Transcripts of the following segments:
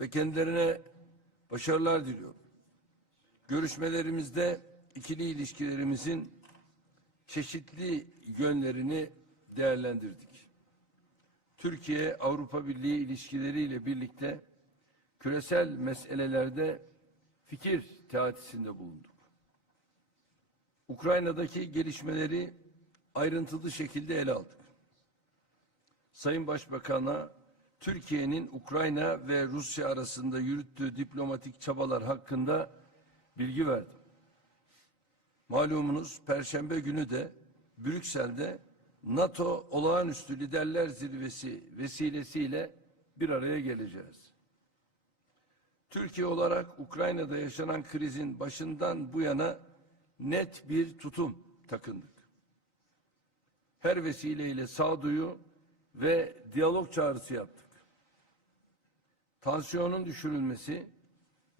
ve kendilerine başarılar diliyorum. Görüşmelerimizde ikili ilişkilerimizin çeşitli yönlerini değerlendirdik. Türkiye Avrupa Birliği ilişkileriyle birlikte küresel meselelerde fikir teatisinde bulunduk. Ukrayna'daki gelişmeleri ayrıntılı şekilde ele aldık. Sayın Başbakan'a Türkiye'nin Ukrayna ve Rusya arasında yürüttüğü diplomatik çabalar hakkında bilgi verdim. Malumunuz Perşembe günü de Brüksel'de NATO Olağanüstü Liderler Zirvesi vesilesiyle bir araya geleceğiz. Türkiye olarak Ukrayna'da yaşanan krizin başından bu yana net bir tutum takındık. Her vesileyle sağduyu ve diyalog çağrısı yaptık. Tansiyonun düşürülmesi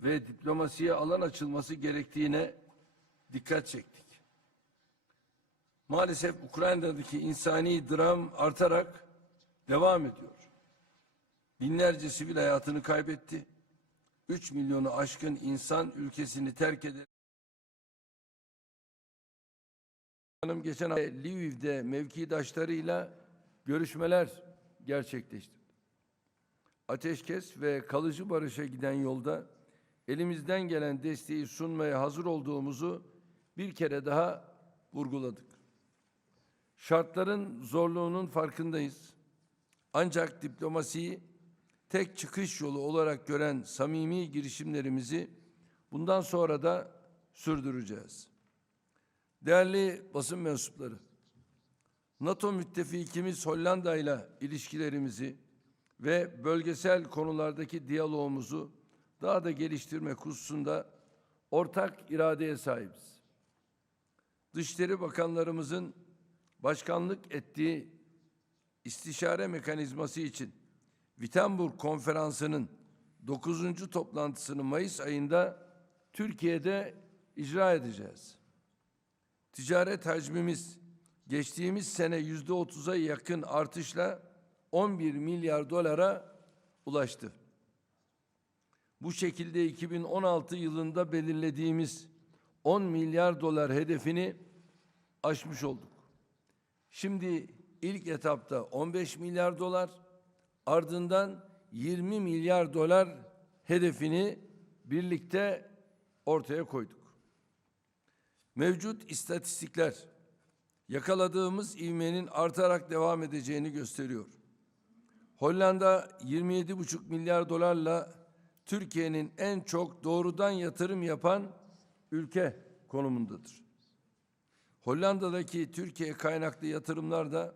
ve diplomasiye alan açılması gerektiğine dikkat çektik. Maalesef Ukrayna'daki insani dram artarak devam ediyor. Binlerce sivil hayatını kaybetti. 3 milyonu aşkın insan ülkesini terk ederek Hanım geçen ay Lviv'de mevkidaşlarıyla görüşmeler gerçekleştirdi. Ateşkes ve kalıcı barışa giden yolda elimizden gelen desteği sunmaya hazır olduğumuzu bir kere daha vurguladık. Şartların zorluğunun farkındayız. Ancak diplomasiyi tek çıkış yolu olarak gören samimi girişimlerimizi bundan sonra da sürdüreceğiz. Değerli basın mensupları, NATO müttefikimiz Hollanda ile ilişkilerimizi ve bölgesel konulardaki diyalogumuzu daha da geliştirmek hususunda ortak iradeye sahibiz. Dışişleri Bakanlarımızın başkanlık ettiği istişare mekanizması için Wittenberg Konferansı'nın 9. toplantısını Mayıs ayında Türkiye'de icra edeceğiz. Ticaret hacmimiz geçtiğimiz sene yüzde otuza yakın artışla 11 milyar dolara ulaştı. Bu şekilde 2016 yılında belirlediğimiz 10 milyar dolar hedefini aşmış olduk. Şimdi ilk etapta 15 milyar dolar, ardından 20 milyar dolar hedefini birlikte ortaya koyduk. Mevcut istatistikler yakaladığımız ivmenin artarak devam edeceğini gösteriyor. Hollanda 27,5 milyar dolarla Türkiye'nin en çok doğrudan yatırım yapan ülke konumundadır. Hollanda'daki Türkiye kaynaklı yatırımlar da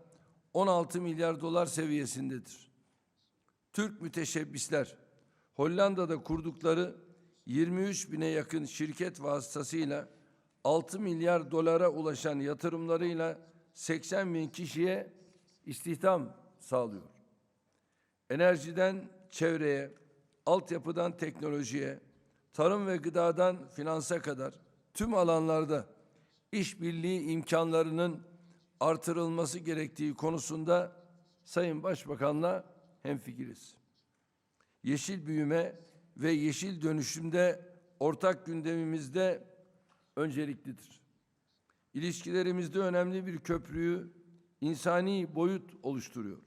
16 milyar dolar seviyesindedir. Türk müteşebbisler Hollanda'da kurdukları 23 bine yakın şirket vasıtasıyla 6 milyar dolara ulaşan yatırımlarıyla 80 bin kişiye istihdam sağlıyor. Enerjiden çevreye, altyapıdan teknolojiye, tarım ve gıdadan finansa kadar tüm alanlarda işbirliği imkanlarının artırılması gerektiği konusunda Sayın Başbakan'la hemfikiriz. Yeşil büyüme ve yeşil dönüşümde ortak gündemimizde önceliklidir. İlişkilerimizde önemli bir köprüyü insani boyut oluşturuyor.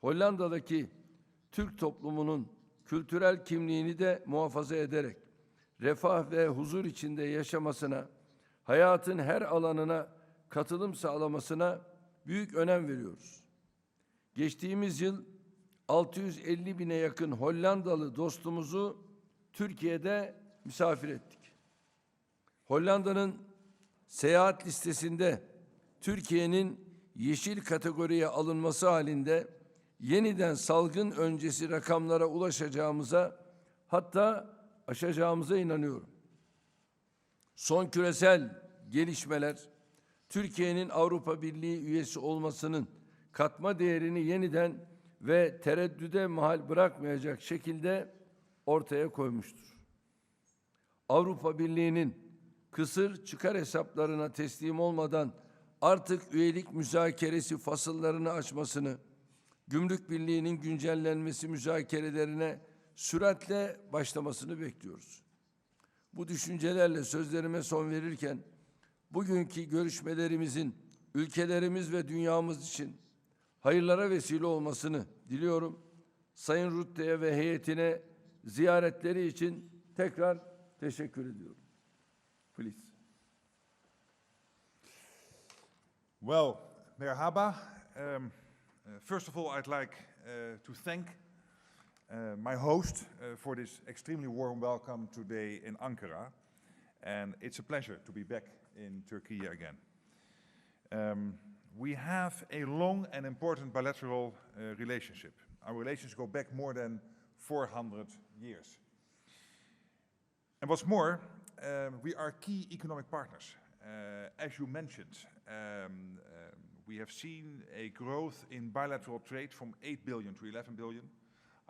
Hollanda'daki Türk toplumunun kültürel kimliğini de muhafaza ederek refah ve huzur içinde yaşamasına, hayatın her alanına katılım sağlamasına büyük önem veriyoruz. Geçtiğimiz yıl 650 bine yakın Hollandalı dostumuzu Türkiye'de misafir ettik. Hollanda'nın seyahat listesinde Türkiye'nin yeşil kategoriye alınması halinde yeniden salgın öncesi rakamlara ulaşacağımıza hatta aşacağımıza inanıyorum. Son küresel gelişmeler Türkiye'nin Avrupa Birliği üyesi olmasının katma değerini yeniden ve tereddüde mahal bırakmayacak şekilde ortaya koymuştur. Avrupa Birliği'nin kısır çıkar hesaplarına teslim olmadan artık üyelik müzakeresi fasıllarını açmasını, Gümrük Birliği'nin güncellenmesi müzakerelerine süratle başlamasını bekliyoruz. Bu düşüncelerle sözlerime son verirken bugünkü görüşmelerimizin ülkelerimiz ve dünyamız için hayırlara vesile olmasını diliyorum. Sayın Rutte'ye ve heyetine ziyaretleri için tekrar teşekkür ediyorum. Please. Well, merhaba. Um, uh, first of all, I'd like uh, to thank uh, my host uh, for this extremely warm welcome today in Ankara. And it's a pleasure to be back in Turkey again. Um, we have a long and important bilateral relationship. Our relations go back more than 400 years. And what's more, um, we are key economic partners. Uh, as you mentioned, um, we have seen a growth in bilateral trade from 8 billion to 11 billion.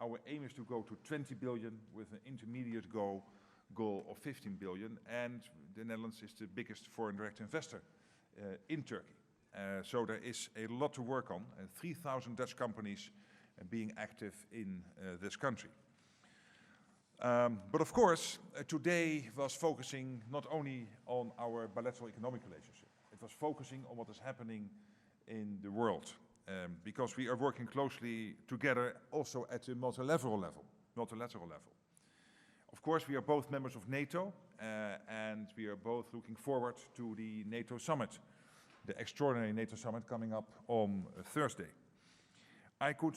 Our aim is to go to 20 billion with an intermediate goal, goal of 15 billion. And the Netherlands is the biggest foreign direct investor uh, in Turkey. Uh, so there is a lot to work on, and 3,000 Dutch companies uh, being active in uh, this country. Um, but of course, uh, today was focusing not only on our bilateral economic relationship, it was focusing on what is happening in the world. Um, because we are working closely together also at the multilateral level. Multilateral level. Of course, we are both members of NATO, uh, and we are both looking forward to the NATO summit, the extraordinary NATO summit coming up on uh, Thursday. I could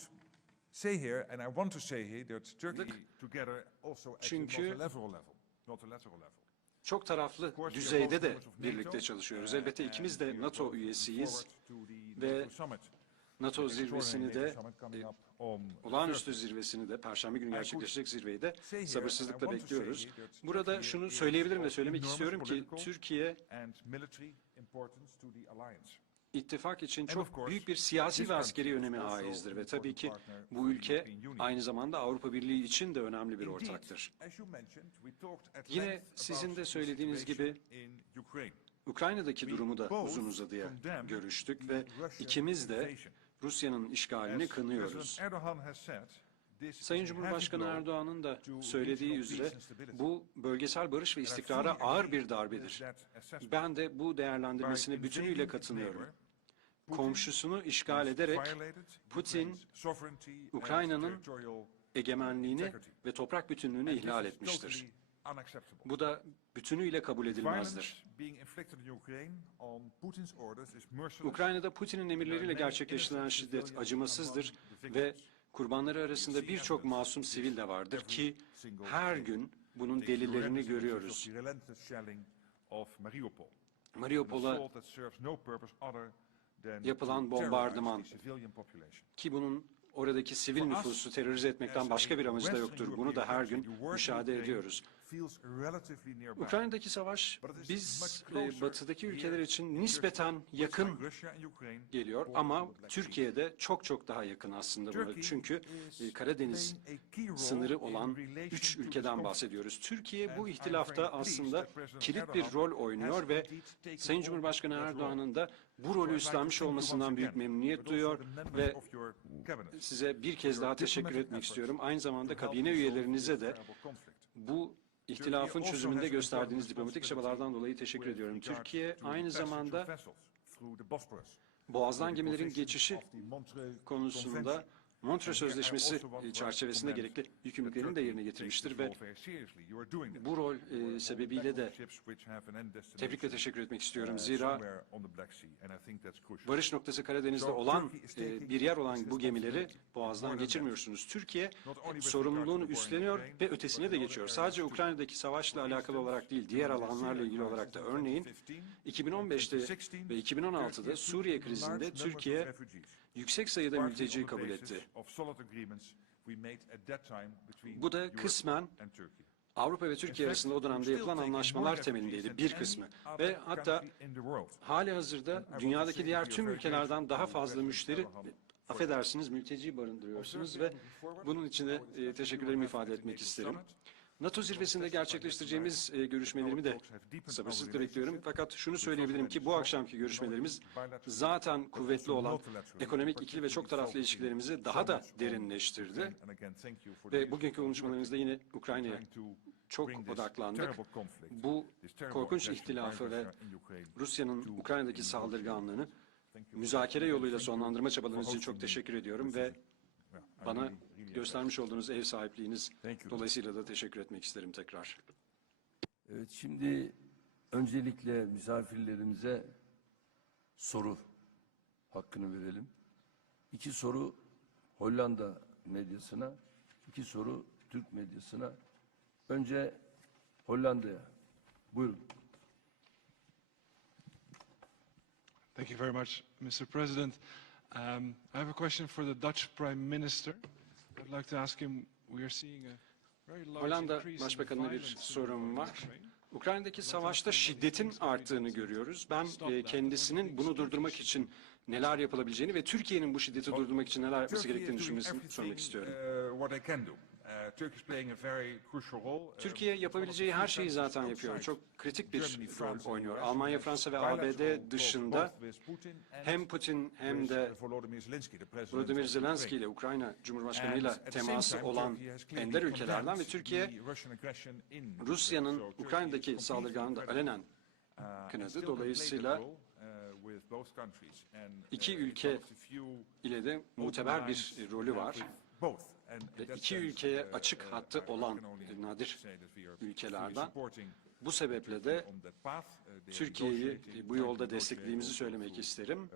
say here, and I want to say here, that Turkey together also at the multilateral level, multilateral level. Çok taraflı düzeyde de birlikte çalışıyoruz. Elbette ikimiz de NATO üyesiyiz ve NATO zirvesini de e, olağanüstü zirvesini de Perşembe günü gerçekleşecek zirveyi de sabırsızlıkla bekliyoruz. Burada şunu söyleyebilirim ve söylemek istiyorum ki Türkiye ittifak için çok büyük bir siyasi ve askeri öneme haizdir ve tabii ki bu ülke aynı zamanda Avrupa Birliği için de önemli bir ortaktır. Yine sizin de söylediğiniz gibi Ukrayna'daki durumu da uzun uzadıya görüştük ve ikimiz de Rusya'nın işgalini kınıyoruz. Sayın Cumhurbaşkanı Erdoğan'ın da söylediği üzere bu bölgesel barış ve istikrara ağır bir darbedir. Ben de bu değerlendirmesine bütünüyle katılıyorum. Komşusunu işgal ederek Putin, Ukrayna'nın egemenliğini ve toprak bütünlüğünü ihlal etmiştir. Bu da bütünüyle kabul edilmezdir. Ukrayna'da Putin'in emirleriyle gerçekleştirilen şiddet acımasızdır ve kurbanları arasında birçok masum sivil de vardır ki her gün bunun delillerini görüyoruz. Mariupol'a yapılan bombardıman ki bunun oradaki sivil nüfusu terörize etmekten başka bir amacı da yoktur. Bunu da her gün müşahede ediyoruz. Ukrayna'daki savaş biz e, batıdaki ülkeler için nispeten yakın geliyor ama Türkiye'de çok çok daha yakın aslında buna. Çünkü e, Karadeniz sınırı olan üç ülkeden bahsediyoruz. Türkiye bu ihtilafta aslında kilit bir rol oynuyor ve Sayın Cumhurbaşkanı Erdoğan'ın da bu rolü üstlenmiş olmasından büyük memnuniyet duyuyor ve size bir kez daha teşekkür etmek istiyorum. Aynı zamanda kabine üyelerinize de bu ihtilafın çözümünde gösterdiğiniz diplomatik çabalardan dolayı teşekkür ediyorum. Türkiye aynı zamanda Boğaz'dan gemilerin geçişi konusunda Montreux Sözleşmesi çerçevesinde gerekli yükümlülüklerini de yerine getirmiştir ve bu rol e, sebebiyle de tebrik ve teşekkür etmek istiyorum. Zira varış noktası Karadeniz'de olan e, bir yer olan bu gemileri Boğaz'dan geçirmiyorsunuz. Türkiye sorumluluğunu üstleniyor ve ötesine de geçiyor. Sadece Ukrayna'daki savaşla alakalı olarak değil, diğer alanlarla ilgili olarak da örneğin 2015'te ve 2016'da Suriye krizinde Türkiye yüksek sayıda mülteci kabul etti. Bu da kısmen Avrupa ve Türkiye arasında o dönemde yapılan anlaşmalar temelindeydi bir kısmı. Ve hatta hali hazırda dünyadaki diğer tüm ülkelerden daha fazla müşteri affedersiniz mülteci barındırıyorsunuz ve bunun için de e, teşekkürlerimi ifade etmek isterim. NATO zirvesinde gerçekleştireceğimiz e, görüşmelerimi de sabırsızlıkla bekliyorum. Fakat şunu söyleyebilirim ki bu akşamki görüşmelerimiz zaten kuvvetli olan ekonomik ikili ve çok taraflı ilişkilerimizi daha da derinleştirdi. Ve bugünkü konuşmalarımızda yine Ukrayna'ya çok odaklandık. Bu korkunç ihtilafı ve Rusya'nın Ukrayna'daki saldırganlığını müzakere yoluyla sonlandırma çabalarınız için çok teşekkür ediyorum ve bana göstermiş olduğunuz ev sahipliğiniz dolayısıyla da teşekkür etmek isterim tekrar. Evet şimdi öncelikle misafirlerimize soru hakkını verelim. İki soru Hollanda medyasına, iki soru Türk medyasına. Önce Hollanda'ya. Buyurun. Thank you very much, Mr. President. Um, I have a question for the Dutch Prime Minister. I'd like to ask him, we are seeing a very large Hollanda increase in Başbakanı'na bir sorum var. Ukrayna'daki savaşta şiddetin arttığını görüyoruz. Ben e, kendisinin bunu durdurmak için neler yapılabileceğini ve Türkiye'nin bu şiddeti durdurmak için neler yapması gerektiğini düşünmesini sormak istiyorum. Türkiye yapabileceği her şeyi zaten yapıyor. Çok kritik bir rol oynuyor. Almanya, Fransa ve ABD dışında hem Putin hem de Volodymyr Zelenski ile Ukrayna Cumhurbaşkanı ile teması olan ender ülkelerden ve Türkiye Rusya'nın Ukrayna'daki saldırganını da alenen kınadı. Dolayısıyla iki ülke ile de muteber bir rolü var. Ve iki ülkeye açık hattı olan nadir ülkelerden. Bu sebeple de Türkiye'yi bu yolda desteklediğimizi söylemek isterim.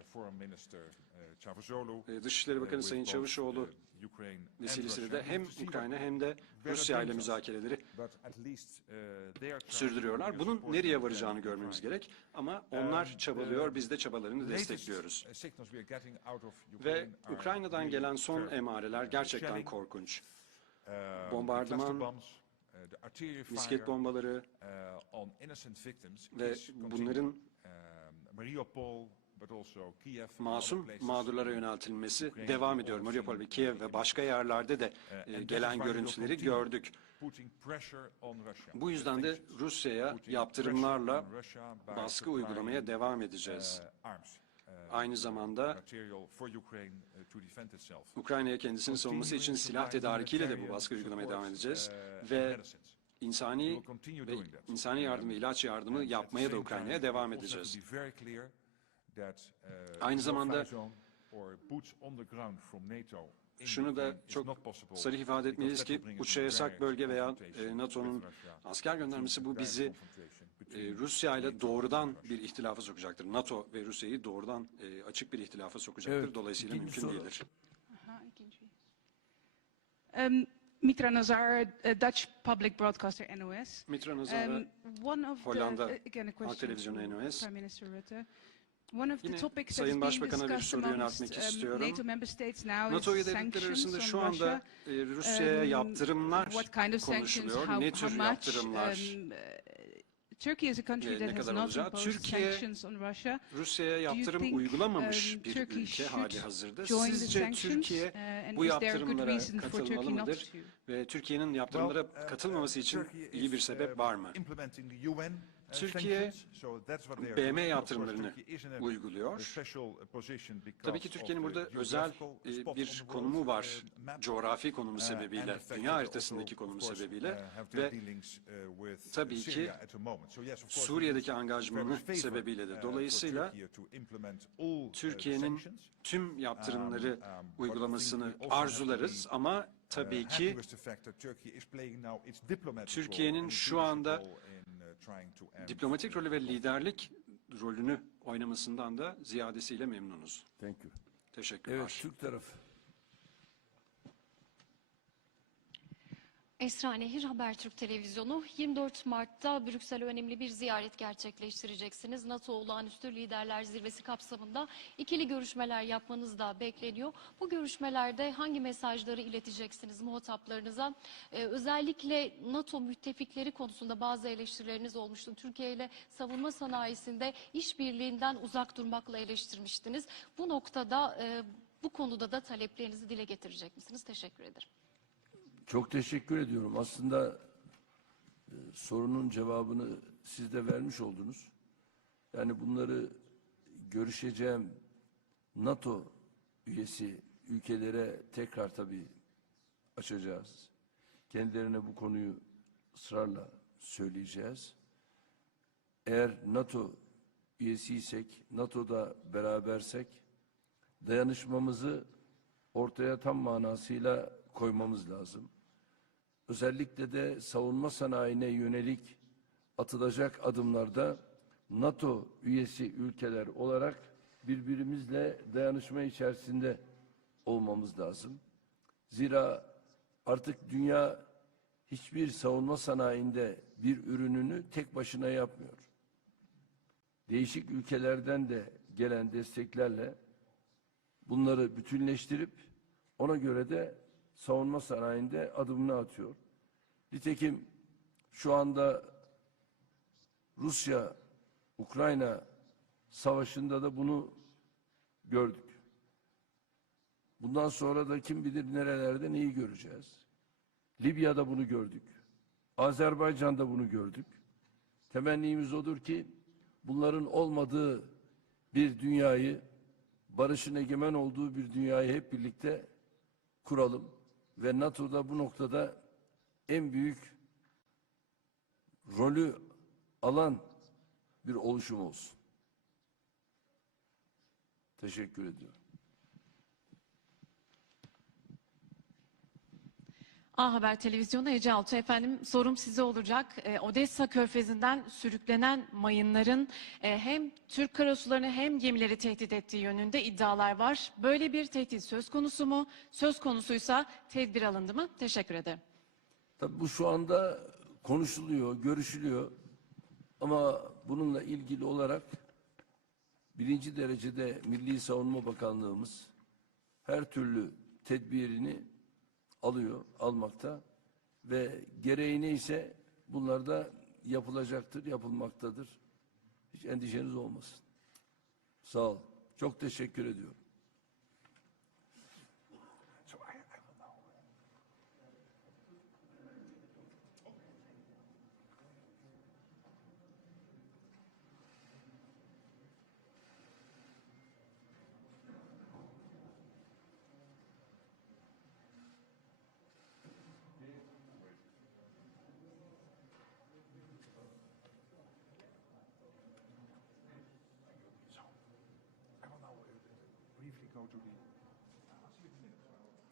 E, Dışişleri Bakanı Sayın Çavuşoğlu vesilesiyle de hem Ukrayna hem de Rusya ile müzakereleri sürdürüyorlar. Bunun nereye varacağını görmemiz gerek. Ama onlar çabalıyor, biz de çabalarını destekliyoruz. Ve Ukrayna'dan gelen son emareler gerçekten korkunç. Bombardıman, misket bombaları ve bunların masum mağdurlara yöneltilmesi devam ediyor. Mariupol ve Kiev ve başka yerlerde de gelen görüntüleri gördük. Bu yüzden de Rusya'ya yaptırımlarla baskı uygulamaya devam edeceğiz. Aynı zamanda Ukrayna'ya kendisini savunması için silah tedarikiyle de bu baskı uygulamaya devam edeceğiz. Ve insani ve insani yardım ve ilaç yardımı yapmaya da Ukrayna'ya devam edeceğiz. Aynı zamanda şunu da çok sarı ifade etmeliyiz ki uçuşa yasak bölge veya e, NATO'nun asker göndermesi bu bizi e, Rusya ile doğrudan bir ihtilafa sokacaktır. NATO ve Rusya'yı doğrudan e, açık bir ihtilafa sokacaktır. Evet, Dolayısıyla ikinci mümkün soru. değildir. Aha, ikinci. Um, Mitra Nazar, uh, Dutch Public Broadcaster NOS. Mitra Nazar'a Um, one of Hollanda the, uh, again a Halk Televizyonu NOS. Prime Minister Rutte. One of the Yine topics Sayın Başbakan'a bir soru yöneltmek um, istiyorum. NATO member states now NATO is üye devletleri sanctions arasında şu anda e, Rusya'ya Um, yaptırımlar kind of konuşuluyor. how, Ne how tür much? yaptırımlar? Um, Turkey is a country that has not imposed Türkiye, sanctions on Russia. Rusya'ya Do you yaptırım think, uygulamamış um, bir Turkey ülke should hali hazırda. join the Sizce sanctions? Türkiye Uh, and bu is there a good yaptırımlara reason for katılmalı Turkey not mıdır? to? Ve Türkiye'nin yaptırımlara katılmaması için iyi bir sebep var mı? Türkiye BM yaptırımlarını uyguluyor. Tabii ki Türkiye'nin burada özel e, bir konumu var. Coğrafi konumu sebebiyle, dünya haritasındaki konumu sebebiyle ve tabii ki Suriye'deki angajmanı sebebiyle de. Dolayısıyla Türkiye'nin tüm yaptırımları uygulamasını arzularız ama tabii ki Türkiye'nin şu anda diplomatik rolü ve liderlik rolünü oynamasından da ziyadesiyle memnunuz. Thank you. Teşekkürler. Evet Türk tarafı. Esra Nehir Habertürk Televizyonu 24 Mart'ta Brüksel'e önemli bir ziyaret gerçekleştireceksiniz. NATO Olağanüstü Liderler Zirvesi kapsamında ikili görüşmeler yapmanız da bekleniyor. Bu görüşmelerde hangi mesajları ileteceksiniz muhataplarınıza? Ee, özellikle NATO müttefikleri konusunda bazı eleştirileriniz olmuştu. Türkiye ile savunma sanayisinde işbirliğinden uzak durmakla eleştirmiştiniz. Bu noktada e, bu konuda da taleplerinizi dile getirecek misiniz? Teşekkür ederim. Çok teşekkür ediyorum. Aslında sorunun cevabını siz de vermiş oldunuz. Yani bunları görüşeceğim NATO üyesi ülkelere tekrar tabii açacağız. Kendilerine bu konuyu ısrarla söyleyeceğiz. Eğer NATO üyesiysek, NATO'da berabersek dayanışmamızı ortaya tam manasıyla koymamız lazım. Özellikle de savunma sanayine yönelik atılacak adımlarda NATO üyesi ülkeler olarak birbirimizle dayanışma içerisinde olmamız lazım. Zira artık dünya hiçbir savunma sanayinde bir ürününü tek başına yapmıyor. Değişik ülkelerden de gelen desteklerle bunları bütünleştirip ona göre de savunma sanayinde adımını atıyor. Nitekim şu anda Rusya Ukrayna savaşında da bunu gördük. Bundan sonra da kim bilir nerelerde neyi göreceğiz. Libya'da bunu gördük. Azerbaycan'da bunu gördük. Temennimiz odur ki bunların olmadığı bir dünyayı, barışın egemen olduğu bir dünyayı hep birlikte kuralım ve NATO'da bu noktada en büyük rolü alan bir oluşum olsun. Teşekkür ediyorum. A Haber Televizyonu Ece Altuğ efendim sorum size olacak. Ee, Odessa Körfezi'nden sürüklenen mayınların e, hem Türk karasularını hem gemileri tehdit ettiği yönünde iddialar var. Böyle bir tehdit söz konusu mu? Söz konusuysa tedbir alındı mı? Teşekkür ederim. Tabii bu şu anda konuşuluyor, görüşülüyor. Ama bununla ilgili olarak birinci derecede Milli Savunma Bakanlığımız her türlü tedbirini alıyor, almakta ve gereği neyse bunlar da yapılacaktır, yapılmaktadır. Hiç endişeniz olmasın. Sağ ol. Çok teşekkür ediyorum. to today.